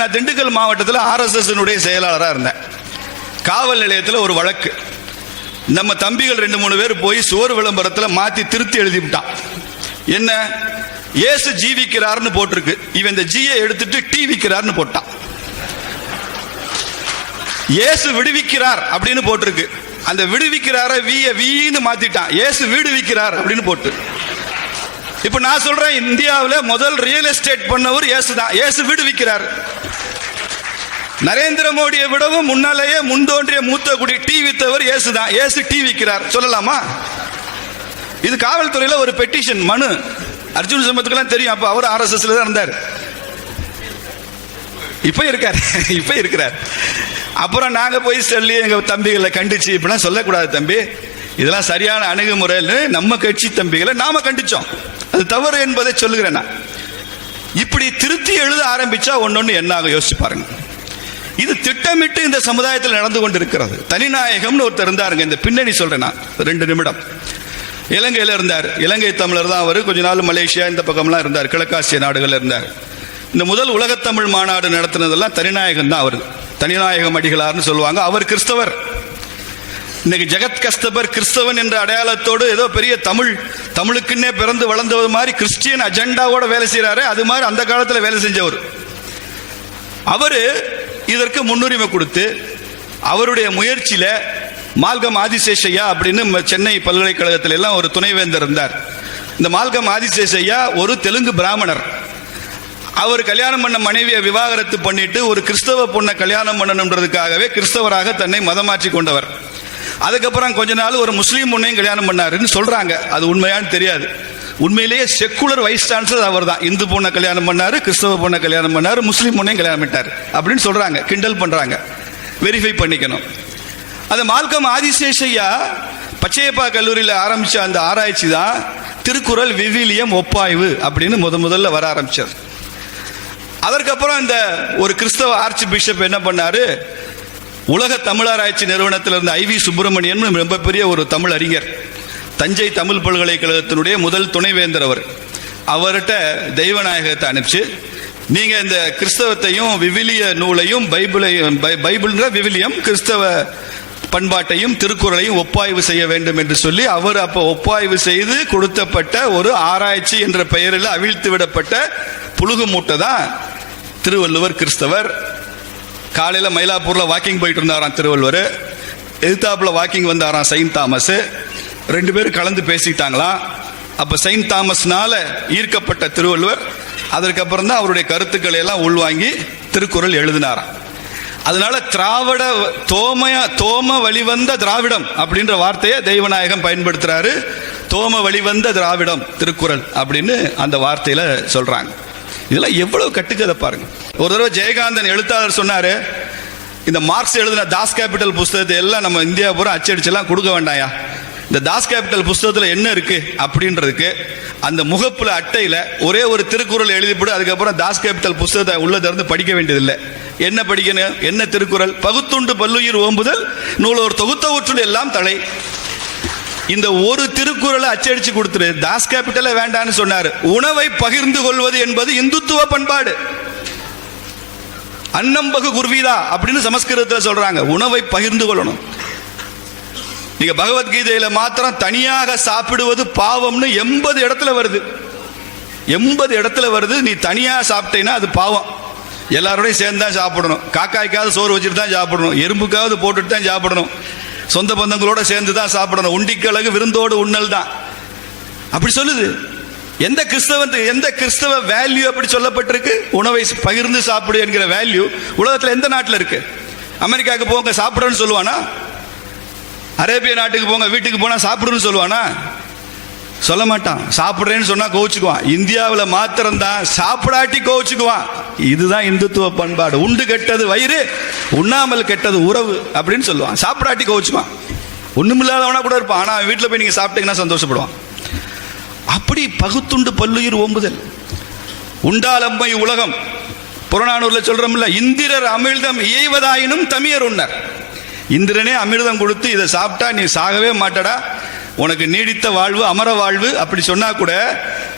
நான் திண்டுக்கல் மாவட்டத்தில் RSS செயலாளராக இருந்தேன். காவல் நிலையத்தில் ஒரு வழக்கு. நம்ம தம்பிகள் 2-3 பேர் போய் சுவர் விளம்பரத்தில் மாற்றி திருத்தி எழுதிவிட்டான். என்ன, இயேசு ஜீவிக்கிறார்னு போட்டிருக்கு, இவன் இந்த ஜீயை எடுத்துட்டு டீ விக்கிறார்னு போட்டான். இயேசு விடுவிக்கிறார் அப்படின்னு போட்டிருக்கு, அந்த விடுவிக்கிறார வீன்னு மாத்திட்டான், இயேசு விடுவிக்கிறார் அப்படின்னு போட்டு. இப்ப நான் சொல்றேன், இந்தியாவில் முதல் ரியல் எஸ்டேட் பண்ணவர் இயேசு தான். இயேசு விடுவிக்கிறார். நரேந்திர மோடியை விடவும் முன்னாலேயே முன்தோன்றிய மூத்த குடி டீ வித்தவர் இயேசு தான். இயேசு டீ விக்கிறார் சொல்லலாமா? இது காவல்துறையில் ஒரு பெட்டிஷன் மனு. அர்ஜுன் சம்பத்துக்கெல்லாம் தெரியும், அப்ப அவர் RSSல தான் இருந்தார், இப்ப இருக்கிறார். அப்புறம் நாங்க போய் சொல்லி எங்க தம்பிகளை கண்டிச்சு, இப்படிலாம் சொல்லக்கூடாது தம்பி, இதெல்லாம் சரியான அணுகுமுறைன்னு நம்ம கட்சி தம்பிகளை நாம கண்டிச்சோம். அது தவறு என்பதை சொல்லுகிறேன் நான். இப்படி திருத்தி எழுத ஆரம்பிச்சா ஒன்னொன்னு என்ன ஆகும் யோசிச்சு பாருங்க. இது திட்டமிட்டு இந்த சமுதாயத்தில் நடந்து கொண்டிருக்கிறது. தனிநாயகம்னு ஒருத்தர் இருந்தாருங்க, இந்த பின்னணி சொல்றேன் நான் 2 நிமிடம். இலங்கையில் இருந்தார், இலங்கை தமிழர் தான் அவர். கொஞ்ச நாள் மலேசியா இந்த பக்கம்லாம் இருந்தார், கிழக்காசிய நாடுகள் இருந்தார். இந்த முதல் உலகத்தமிழ் மாநாடு நடத்தினதெல்லாம் தனிநாயகம் தான். அவர் தனிநாயகம் அடிகளார்னு சொல்லுவாங்க. அவர் கிறிஸ்தவர். இன்னைக்கு ஜெகத் கஸ்தபர் கிறிஸ்தவன் என்ற அடையாளத்தோடு ஏதோ பெரிய தமிழுக்குன்னே பிறந்து வளர்ந்தது மாதிரி கிறிஸ்டியன் அஜெண்டாவோட வேலை செய்யறாரு. அது மாதிரி அந்த காலத்தில் வேலை செஞ்சவர். அவரு இதற்கு முன்னுரிமை கொடுத்து அவருடைய முயற்சியில மால்கம் ஆதிசேஷையா அப்படின்னு சென்னை பல்கலைக்கழகத்தில் எல்லாம் ஒரு துணைவேந்தர் இருந்தார். இந்த மால்கம் ஆதிசேஷையா ஒரு தெலுங்கு பிராமணர். அவர் கல்யாணம் பண்ண மனைவியை விவாகரத்து பண்ணிட்டு ஒரு கிறிஸ்தவ பொண்ணை கல்யாணம் பண்ணணுன்றதுக்காகவே கிறிஸ்தவராக தன்னை மதமாற்றி கொண்டவர். அதுக்கப்புறம் கொஞ்ச நாள் ஒரு முஸ்லீம் பொண்ணையும் கல்யாணம் பண்ணாருன்னு சொல்றாங்க. அது உண்மையான்னு தெரியாது. உண்மையிலேயே செக்குலர் வைஸ் சான்சலர் அவர் தான். இந்து பொண்ணை கல்யாணம் பண்ணாரு, கிறிஸ்தவ பொண்ணை கல்யாணம் பண்ணாரு, முஸ்லீம் பொண்ணையும் கல்யாணம் பண்ணிட்டாரு அப்படின்னு சொல்றாங்க. கிண்டல் பண்றாங்க, வெரிஃபை பண்ணிக்கணும். அந்த மால்கம் ஆதிசேஷையா பச்சையப்பா கல்லூரியில் ஆரம்பிச்ச அந்த ஆராய்ச்சி தான் திருக்குறள் விவிலியம் ஒப்பாய்வு அப்படின்னு முதல்ல வர ஆரம்பிச்சார். அதற்கப்புறம் இந்த ஒரு கிறிஸ்தவ ஆர்ச் பிஷப் என்ன பண்ணாரு, உலக தமிழராய்ச்சி நிறுவனத்தில் இருந்த IV சுப்பிரமணியன் ரொம்ப பெரிய ஒரு தமிழ் அறிஞர், தஞ்சை தமிழ் பல்கலைக்கழகத்தினுடைய முதல் துணைவேந்தர் அவர். அவர்கிட்ட தெய்வநாயகத்தை அனுப்பிச்சு, நீங்க இந்த கிறிஸ்தவத்தையும் விவிலிய நூலையும் பைபிள்ன்ற விவிலியம் கிறிஸ்தவ பண்பாட்டையும் திருக்குறளையும் ஒப்பாய்வு செய்ய வேண்டும் என்று சொல்லி அவர் அப்ப ஒப்பாய்வு செய்து கொடுத்தப்பட்ட ஒரு ஆராய்ச்சி என்ற பெயரில் அவிழ்த்து விடப்பட்ட புழுகு மூட்டை தான் திருவள்ளுவர் கிறிஸ்தவர். காலையில மயிலாப்பூர்ல வாக்கிங் போயிட்டு இருந்தாராம் திருவள்ளுவர். எதிர்த்தாப்புல வாக்கிங் வந்தாராம் செயின்ட் தாமஸ். 2 பேரும் கலந்து பேசிட்டாங்களாம். அப்ப செயின்ட் தாமஸ்னால ஈர்க்கப்பட்ட திருவள்ளுவர் அதற்கப்புறம் தான் அவருடைய கருத்துக்களை எல்லாம் உள்வாங்கி திருக்குறள் எழுதினாராம். அதனால திராவிட தோம வழிவந்த திராவிடம் அப்படின்ற வார்த்தையை தெய்வநாயகம் பயன்படுத்துறாரு. தோம வழிவந்த திராவிடம் திருக்குறள் அப்படின்னு அந்த வார்த்தையில சொல்றாங்க. இதெல்லாம் எவ்வளவு கட்டுக்கதை பாருங்க. ஒரு தடவை ஜெயகாந்தன் எழுத்தாளர் சொன்னாரு, இந்த மார்க்ஸ் எழுதின தாஸ் கேபிட்டல் புஸ்தகத்தை எல்லாம் நம்ம இந்தியா பூரா அச்சடிச்செல்லாம் கொடுக்க வேண்டாயா, இந்த தாஸ் கேபிட்டல் புஸ்தகத்தில் என்ன இருக்கு அப்படின்றதுக்கு அந்த முகப்புல அட்டையில ஒரே ஒரு திருக்குறள் எழுதிப்படு, அதுக்கப்புறம் தாஸ் கேபிட்டல் புஸ்தகத்தை உள்ள திறந்து படிக்க வேண்டியதில்லை. என்ன படிக்கணும், என்ன திருக்குறள், பகுத்துண்டு பல்லுயிர் ஓம்புதல் நூலோர் தொகுத்தவற்றுள் எல்லாம் தலை. இந்த ஒரு திருக்குறளை அச்சடிச்சு கொடுத்துரு, தாஸ் கேபிட்டல வேண்டான்னு சொன்னாரு. உணவை பகிர்ந்து கொள்வது என்பது இந்துத்துவ பண்பாடு. அன்னம்பகு குர்வீதா அப்படின்னு சமஸ்கிருதத்தில் சொல்றாங்க. உணவை பகிர்ந்து கொள்ளணும். நீங்க பகவத்கீதையில மாத்திரம் தனியாக சாப்பிடுவது பாவம்னு 80 இடத்துல வருது. 80 இடத்துல வருது. நீ தனியா சாப்பிட்டேன்னா அது பாவம். எல்லாரோடையும் சேர்ந்து தான் சாப்பிடணும். காக்காய்க்காவது சோறு வச்சுட்டு தான் சாப்பிடணும், எறும்புக்காவது போட்டுட்டு தான் சாப்பிடணும், சொந்த பந்தங்களோட சேர்ந்து தான் சாப்பிடணும். உண்டிக்கழகு விருந்தோடு உண்ணல் தான் அப்படி சொல்லுது. எந்த கிறிஸ்தவ வேல்யூ அப்படி சொல்லப்பட்டிருக்கு? உணவை பகிர்ந்து சாப்பிடு என்கிற வேல்யூ உலகத்தில் எந்த நாட்டில் இருக்கு? அமெரிக்காவுக்கு போங்க சாப்பிடுன்னு சொல்லுவானா? அரேபிய நாட்டுக்கு போங்க வீட்டுக்கு போனா சாப்பிடுன்னு சொல்லுவானா? சொல்ல மாட்டான். சாப்பிடுறேன்னு சொன்னா கோவிச்சுக்குவான். இந்தியாவில் மாத்திரம்தான் சாப்பிடாட்டி கோவிச்சுக்குவான். இதுதான் இந்துத்துவ பண்பாடு. உண்டு கெட்டது வயிறு, உண்ணாமல் கெட்டது உறவு அப்படின்னு சொல்லுவான். சாப்பிடாட்டி கோவிச்சுக்குவான். ஒண்ணுமில்லாதவனா கூட இருப்பான், ஆனா வீட்டில் போய் நீங்க சாப்பிட்டீங்கன்னா சந்தோஷப்படுவான். அப்படி பகுத்துண்டு பல்லுயிர் ஓம்புதல். உண்டாலம்மை உலகம் புறநானூர்ல சொல்றோம்ல, இந்திரர் அமிழ்தம் இயைவதாயினும் தமியர் உண்ணர். இந்திரனே அமிர்தம் கொடுத்து இதை சாப்பிட்டா நீ சாகவே மாட்டடா, உனக்கு நீடித்த வாழ்வு அமர வாழ்வு அப்படி சொன்னா கூட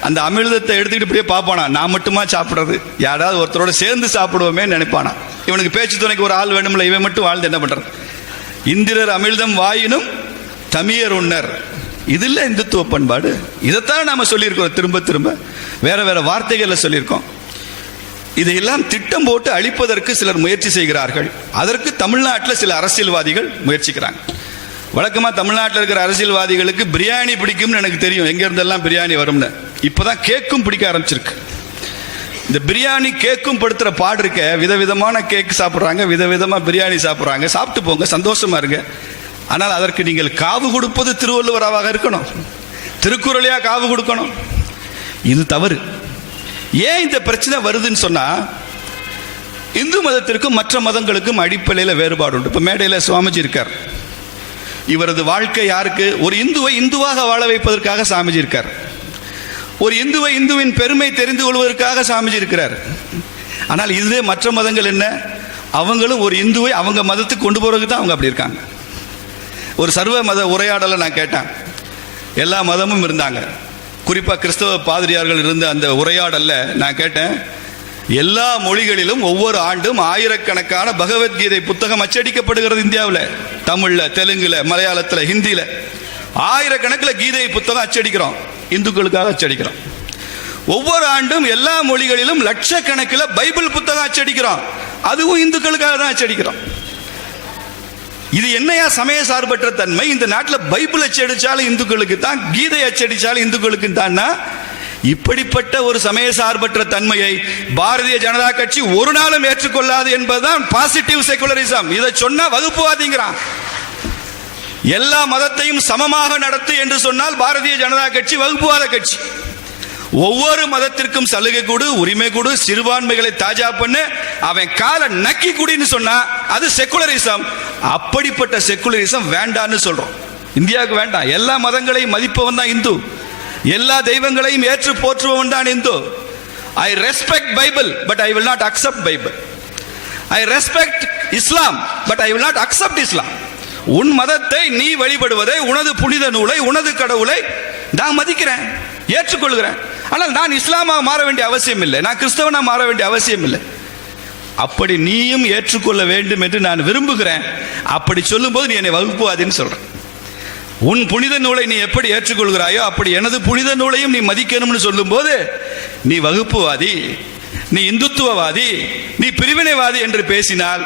அந்த அமிர்தத்தை எடுத்துக்கிட்டு இப்படியே பார்ப்பானா, நான் மட்டுமா சாப்பிட்றது, யாராவது ஒருத்தரோட சேர்ந்து சாப்பிடுவோமே நினைப்பானா. இவனுக்கு பேச்சு துணைக்கு ஒரு ஆள் வேணும்ல, இவன் மட்டும் வாழ்ந்து என்ன பண்றது. இந்திரர் அமிர்தம் வாயினும் தமியர் உன்னர், இது இல்லை இந்துத்துவ பண்பாடு. இதைத்தான் நாம சொல்லியிருக்கோம் திரும்ப திரும்ப, வேற வேற வார்த்தைகள்ல சொல்லியிருக்கோம். இதையெல்லாம் திட்டம் போட்டு அழிப்பதற்கு சிலர் முயற்சி செய்கிறார்கள். அதற்கு தமிழ்நாட்டில் சில அரசியல்வாதிகள் முயற்சிக்கிறாங்க. வழக்கமாக தமிழ்நாட்டில் இருக்கிற அரசியல்வாதிகளுக்கு பிரியாணி பிடிக்கும்னு எனக்கு தெரியும், எங்க இருந்தெல்லாம் பிரியாணி வரும்னு. இப்போதான் கேக்கும் பிடிக்க ஆரம்பிச்சிருக்கு. இந்த பிரியாணி கேக்கும் படுத்துற பாடு இருக்க, விதவிதமான கேக் சாப்பிட்றாங்க, விதவிதமாக பிரியாணி சாப்பிட்றாங்க. சாப்பிட்டு போங்க, சந்தோஷமா இருங்க. ஆனால் அதற்கு நீங்கள் காவு கொடுப்பது திருவள்ளுவராக இருக்கணும், திருக்குறளையா காவு கொடுக்கணும். இது தவறு. ஏன் இந்த பிரச்சனை வருதுன்னு சொன்னா, இந்து மதத்திற்கும் மற்ற மதங்களுக்கும் அடிப்படையில் வேறுபாடு உண்டு. இப்போ மேடையில் சுவாமிஜி இருக்கார். இவரது வாழ்க்கை யாருக்கு? ஒரு இந்துவை இந்துவாக வாழ வைப்பதற்காக சாமிஜி இருக்கார். ஒரு இந்துவை இந்துவின் பெருமை தெரிந்து கொள்வதற்காக சாமிஜி இருக்கிறார். ஆனால் இதுவே மற்ற மதங்கள் என்ன, அவங்களும் ஒரு இந்துவை அவங்க மதத்துக்கு கொண்டு போறதுக்கு தான் அவங்க அப்படி இருக்காங்க. ஒரு சர்வ மத உரையாடலை நான் கேட்டேன். எல்லா மதமும் இருந்தாங்க, குறிப்பாக கிறிஸ்தவ பாதிரியார்கள் இருந்த அந்த உரையாடல்ல நான் கேட்டேன், எல்லா மொழிகளிலும் ஒவ்வொரு ஆண்டும் ஆயிரக்கணக்கான பகவத்கீதை புத்தகம் அச்சடிக்கப்படுகிறது இந்தியாவில். தமிழ்ல, தெலுங்குல, மலையாளத்தில், ஹிந்தியில ஆயிரக்கணக்கில் கீதை புத்தகம் அச்சடிக்கிறோம், இந்துக்களுக்காக அச்சடிக்கிறோம். ஒவ்வொரு ஆண்டும் எல்லா மொழிகளிலும் லட்சக்கணக்கில் பைபிள் புத்தகம் அச்சடிக்கிறோம், அதுவும் இந்துக்களுக்காக தான் அச்சடிக்கிறோம். இது என்னையா சமய சார்பற்ற தன்மை? இந்த நாட்டில் பைபிள் அச்சடிச்சாலும் இந்துக்களுக்கு தான், கீதை அச்சடிச்சாலும் இந்துக்களுக்கு தான். இப்படிப்பட்ட ஒரு சமய சார்பற்ற தன்மையை பாரதிய ஜனதா கட்சி ஒரு நாளும் ஏற்றுக்கொள்ளாது என்பதுதான் பாசிட்டிவ் செகுலரிசம். இதை சொன்னா வகுப்புவாதிங்கிறான். எல்லா மதத்தையும் சமமாக நடத்து என்று சொன்னால் பாரதிய ஜனதா கட்சி வகுப்புவாத கட்சி. ஒவ்வொரு மதத்திற்கும் சலுகை கொடு, உரிமை கொடு, சிறுபான்மைகளை தாஜா பண்ணு, அவன் காலை நக்கி குடின்னு சொன்னா அது செகுலரிசம். அப்படிப்பட்ட செகுலரிசம் வேண்டான்னு சொல்றோம். இந்தியாவுக்கு வேண்டாம். எல்லா மதங்களையும் மதிப்பவன் தான் இந்து, எல்லா தெய்வங்களையும் ஏற்று போற்றுபவன் தான் இந்து. I respect Bible but I will not accept Bible. I respect Islam but I will not accept Islam. உன் மதத்தை நீ வழிபடுவதை, உனது புனித நூலை, உனது கடவுளை நான் மதிக்கிறேன், ஏற்றுக்கொள்கிறேன். ஆனால் நான் இஸ்லாமாக மாற வேண்டிய அவசியம் இல்லை, நான் கிறிஸ்தவனா மாற வேண்டிய அவசியம் இல்லை. அப்படி நீயும் ஏற்றுக்கொள்ள வேண்டும் என்று நான் விரும்புகிறேன். அப்படி சொல்லும் போது நீ என்னை வகுப்புவாதின்னு சொல்றேன். உன் புனித நூலை நீ எப்படி ஏற்றுக்கொள்கிறாயோ அப்படி எனது புனித நூலையும் நீ மதிக்கணும்னு சொல்லும் போது நீ வகுப்புவாதி, நீ இந்துத்துவவாதி, நீ பிரிவினைவாதி என்று பேசினால்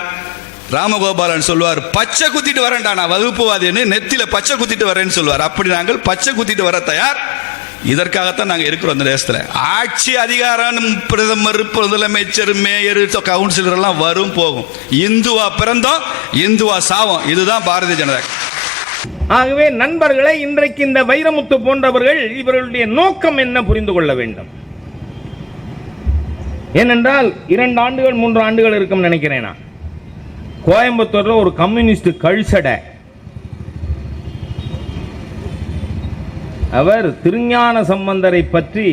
ராமகோபாலன் சொல்வார், பச்சை குத்திட்டு வரேன்டா, நான் வகுப்புவாதின்னு நெத்தில பச்சை குத்திட்டு வரேன்னு சொல்வார். அப்படி நாங்கள் பச்சை குத்திட்டு வர தயார். இதற்காகத்தான் நாங்கள் இருக்கிறோம். அந்த தேசத்தில் ஆட்சி அதிகாரம், பிரதமர், முதலமைச்சர், மேயர், கவுன்சிலர் எல்லாம் வரும் போகும். இந்துவா பிறந்தோம், இந்துவா சாவோம். இதுதான் பாரதிய ஜனதா. ஆகவே நண்பர்களை, இன்றைக்கு இந்த வைரமுத்து போன்றவர்கள் இவர்களுடைய நோக்கம் என்ன புரிந்து கொள்ள வேண்டும். ஏனென்றால் 2 ஆண்டுகள் 3 ஆண்டுகள் இருக்கும் நினைக்கிறேன் நான், கோயம்புத்தூர்ல ஒரு கம்யூனிஸ்ட் கழிச்சடை, அவர் திருஞான சம்பந்தரை பற்றி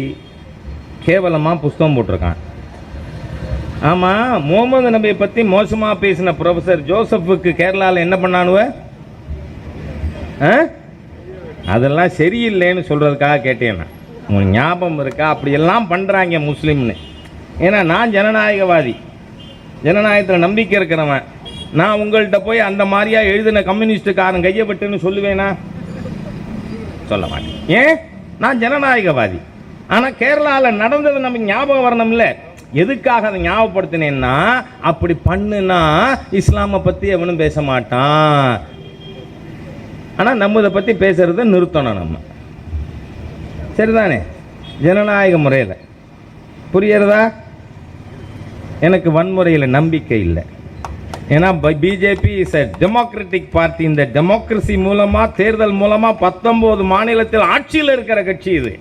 கேவலமா புஸ்தகம் போட்டிருக்கான். ஆமா, முகமது நபியை பத்தி மோசமா பேசின ப்ரொஃபசர் ஜோசப்புக்கு கேரளாவில் என்ன பண்ணானுவ? அதெல்லாம் சரியில்லைன்னு சொல்றதுக்காக கேட்டேன். உங்களுக்கு ஞாபகம் இருக்கா? அப்படியெல்லாம் பண்றாங்க முஸ்லீம்னு. ஏன்னா நான் ஜனநாயகவாதி, ஜனநாயகத்தில் நம்பிக்கை இருக்கிறவன். நான் உங்கள்கிட்ட போய் அந்த மாதிரியா எழுதின கம்யூனிஸ்டுக்காரன் கையை விட்டுன்னு சொல்லுவேனா? சொல்ல மாட்டேன். ஏன்? நான் ஜனநாயகவாதி. ஆனால் கேரளாவில் நடந்தது நமக்கு ஞாபகம் வரணும்ல. எதுக்காக அதை ஞாபகப்படுத்தினேன்னா, அப்படி பண்ணுனா இஸ்லாமை பற்றி எவனும் பேச மாட்டான். ஆனால் நம்ம இதை பற்றி பேசுறதை நிறுத்தணும். நம்ம சரிதானே? ஜனநாயக முறையில் புரியுறதா? எனக்கு வன்முறையில் நம்பிக்கை இல்லை. ஏன்னா BJP is a democratic party. இந்த டெமோக்ரஸி மூலமா, தேர்தல் மூலமா 19 மாநிலத்தில் ஆட்சியில் இருக்கிற கட்சி இது.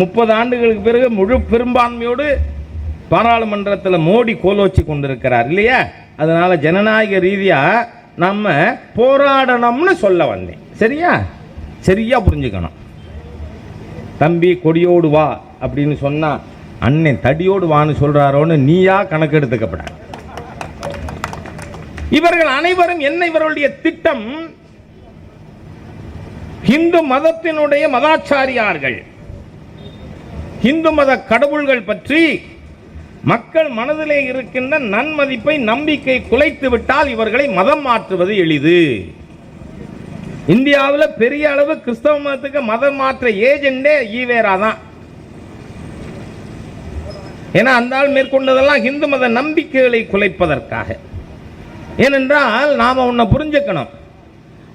30 ஆண்டுகளுக்கு பிறகு முழு பெரும்பான்மையோடு பாராளுமன்றத்தில் மோடி கோலோச்சி கொண்டிருக்கிறார் இல்லையா? அதனால ஜனநாயக ரீதியா நம்ம போராடணும்னு சொல்ல வந்தேன். சரியா? சரியா புரிஞ்சுக்கணும். தம்பி கொடியோடு வா அப்படின்னு சொன்னா அண்ணன் தடியோடு வான்னு சொல்றாரோன்னு நீயா கணக்கு எடுத்துக்கப்பட. இவர்கள் அனைவரும் என்ன, இவர்களுடைய திட்டம் இந்து மதத்தினுடைய மதாச்சாரியார்கள் இந்து மத கடவுள்கள் பற்றி மக்கள் மனதிலே இருக்கின்ற நன்மதிப்பை, நம்பிக்கை குலைத்து விட்டால் இவர்களை மதம் மாற்றுவது எளிது. இந்தியாவில் பெரிய அளவு கிறிஸ்தவ மதத்துக்கு மதம் மாற்ற ஏஜெண்டே ஈவேரா தான். ஏன்னா அந்த ஆள் மேற்கொண்டதெல்லாம் இந்து மத நம்பிக்கைகளை குலைப்பதற்காக. ஏனென்றால் நாம் ஒன்றை புரிஞ்சுக்கணும்,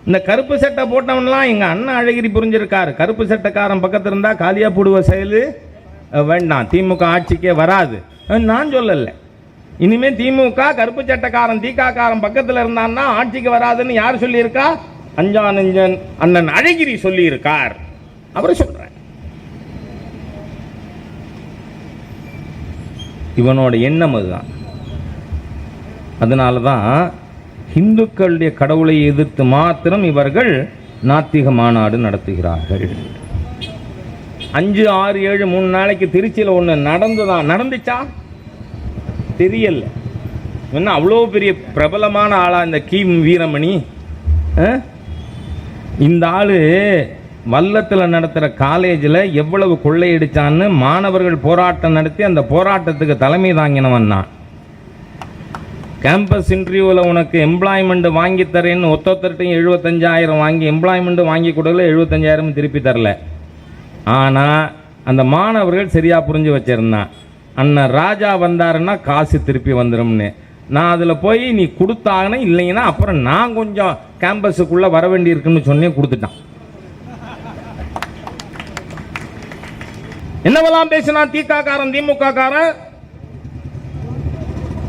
இந்த கருப்பு சட்டை போட்டவன்லாம் எங்கள் அண்ணன் அழகிரி புரிஞ்சிருக்காரு. கருப்பு சட்டைக்காரன் பக்கத்தில் இருந்தால் காலியா போடுவ செயல் வேண்டாம், திமுக ஆட்சிக்கே வராது நான் சொல்லலை. இனிமேல் திமுக கருப்பு சட்டைக்காரன் தீகாக்காரன் பக்கத்தில் இருந்தான்னா ஆட்சிக்கு வராதுன்னு யார் சொல்லியிருக்கா? அஞ்சானஞ்சன் அண்ணன் அழகிரி சொல்லி இருக்கார். அவர் சொல்றார். இவனோட எண்ணம் அதுதான். அதனால தான் இந்துக்களுடைய கடவுளை எதிர்த்து மாத்திரம் இவர்கள் நாத்திக மாநாடு நடத்துகிறார்கள். 5, 6, 7, 3 நாளைக்கு திருச்சியில் ஒன்று நடந்துச்சா தெரியல. என்ன அவ்வளோ பெரிய பிரபலமான ஆளா இந்த கீம் வீரமணி? இந்த ஆள் வல்லத்தில் நடத்துகிற காலேஜில் எவ்வளவு கொள்ளையடிச்சான்னு மாணவர்கள் போராட்டம் நடத்தி அந்த போராட்டத்துக்கு தலைமை தாங்கினவன் தான். கேம்பஸ் இன்டர்வியூவில் உனக்கு எம்ப்ளாய்மெண்ட் வாங்கி தரேன்னு ஒத்தொத்தர்ட்டையும் 75,000 வாங்கி எம்ப்ளாய்மெண்ட் வாங்கி கொடுக்கல, 75,000 திருப்பி தரல. ஆனால் அந்த மாணவர்கள் சரியாக புரிஞ்சு வச்சிருந்தான், அண்ணன் ராஜா வந்தாருன்னா காசு திருப்பி வந்துடும்னு. நான் அதில் போய் நீ கொடுத்தாங்கன்னா இல்லைங்கன்னா அப்புறம் நான் கொஞ்சம் கேம்பஸுக்குள்ளே வர வேண்டியிருக்குன்னு சொன்னேன், கொடுத்துட்டான். என்னவெல்லாம் பேசினா திகாக்காரன் திமுக காரன்.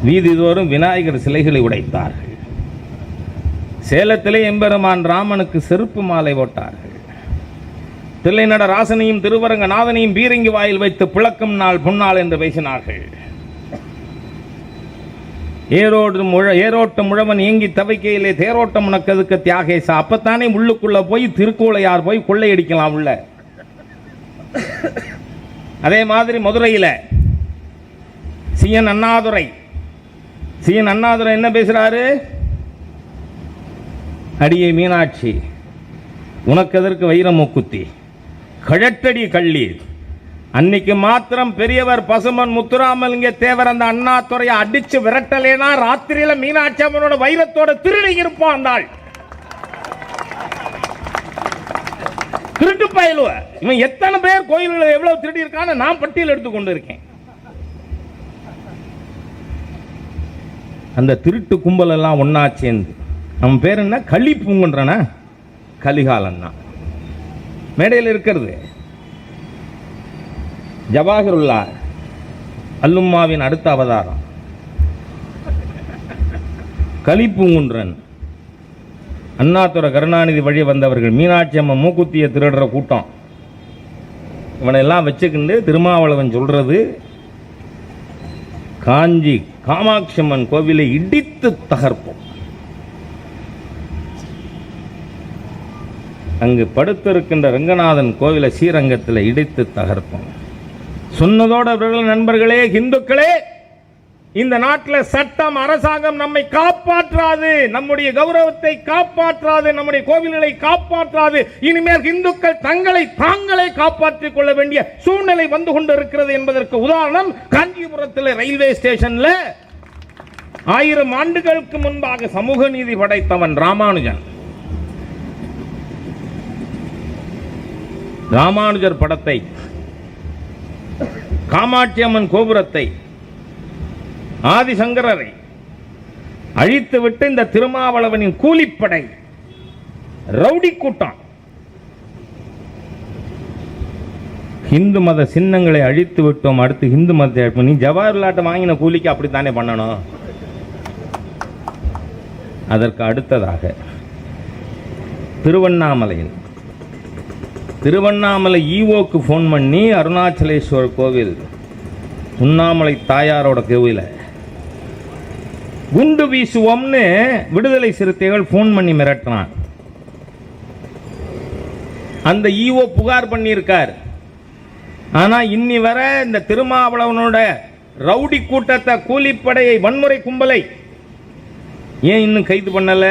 வீதிதோறும் விநாயகர் சிலைகளை உடைத்தார்கள். சேலத்திலே எம்பெருமான் ராமனுக்கு செருப்பு மாலை போட்டார்கள். தில்லைநட ராசனையும் திருவரங்கநாதனையும் பீரங்கி வாயில் வைத்து பிளக்கும் நாள் பொன்னாள் என்று பேசினார்கள். ஏரோட்டு முழவன் ஏங்கி தவைக்கையிலே தேரோட்டம் உனக்கதுக்கு தியாகேசா. அப்பத்தானே உள்ளுக்குள்ள போய் திருக்கோளையார் போய் கொள்ளையடிக்கலாம் உள்ள. அதே மாதிரி மதுரையில் சிஎன் அண்ணாதுரை என்ன பேசுறாரு? அடியே மீனாட்சி, உனக்கு எதற்கு வைர மூக்குத்தி, கழட்டடி கள்ளி. அன்னைக்கு மாத்திரம் பெரியவர் பசுமன் முத்துராமலிங்க தேவர் அந்த அண்ணாதுரையை அடிச்சு விரட்டலேனா ராத்திரியில மீனாட்சி அம்மனோட வைரத்தோட திருடி இருப்பான். அந்த ஆள் திருட்டு பயலுவ. இவன் எத்தனை பேர் கோயில்கள் எவ்வளவு திருடி இருக்கான்னு நான் பட்டியல் எடுத்துக்கொண்டு இருக்கேன். அந்த திருட்டு கும்பல் எல்லாம் ஒன்னா சேர்ந்து நம்ம பேர் என்ன களி பூங்குன்றன கலிகாலன் தான் மேடையில் இருக்கிறது. ஜவாஹிருல்லா அல்லும்மாவின் அடுத்த அவதாரம் கலிப்பூங்குன்றன். அண்ணாதுரை கருணாநிதி வழி வந்தவர்கள் மீனாட்சி அம்மன் மூக்குத்தியை திருடுற கூட்டம். இவனெல்லாம் வச்சுக்கிண்டு திருமாவளவன் சொல்றது, காஞ்சி காமாட்சி அம்மன் கோவிலை இடித்து தகர்ப்போம், அங்கு படுத்திருக்கின்ற ரங்கநாதன் கோவிலை ஸ்ரீரங்கத்தில் இடித்து தகர்ப்போம். சொன்னதோட நண்பர்களே, இந்துக்களே, இந்த நாட்டில் சட்டம் அரசாங்கம் நம்மை காப்பாற்றாது, நம்முடைய கௌரவத்தை காப்பாற்றாது, நம்முடைய கோவில்களை காப்பாற்றாது. இனிமேல் இந்துக்கள் தங்களை தாங்களே காப்பாற்றிக் கொள்ள வேண்டிய சூழ்நிலை வந்து கொண்டிருக்கிறது என்பதற்கு உதாரணம் காஞ்சிபுரத்தில் ரயில்வே ஸ்டேஷன்ல 1000 ஆண்டுகளுக்கு முன்பாக சமூக நீதி படைத்தவன் ராமானுஜர் படத்தை, காமாட்சி அம்மன் கோபுரத்தை, ஆதிசங்கரரை அழித்துவிட்டு இந்த திருமாவளவனின் கூலிப்படை ரவுடி கூட்டம் இந்து மத சின்னங்களை அழித்து விட்டோம், அடுத்து இந்து மதத்தை. நீ ஜவஹர்லாட்டை வாங்கின கூலிக்கு அப்படித்தானே பண்ணணும். அதற்கு அடுத்ததாக திருவண்ணாமலை ஈவோக்கு ஃபோன் பண்ணி அருணாச்சலேஸ்வரர் கோவில், உண்ணாமலை தாயாரோட கோவில குண்டு வீசுவோம்னு விடுதலை சிறுத்தைகள் ஃபோன் பண்ணி மிரட்டினான். அந்த ஈவோ புகார் பண்ணியிருக்கார். ஆனா இன்னி வர இந்த திருமாவளவனோட ரவுடி கூட்டத்தை, கூலிப்படையை, வன்முறை கும்பலை ஏன் இன்னும் கைது பண்ணல?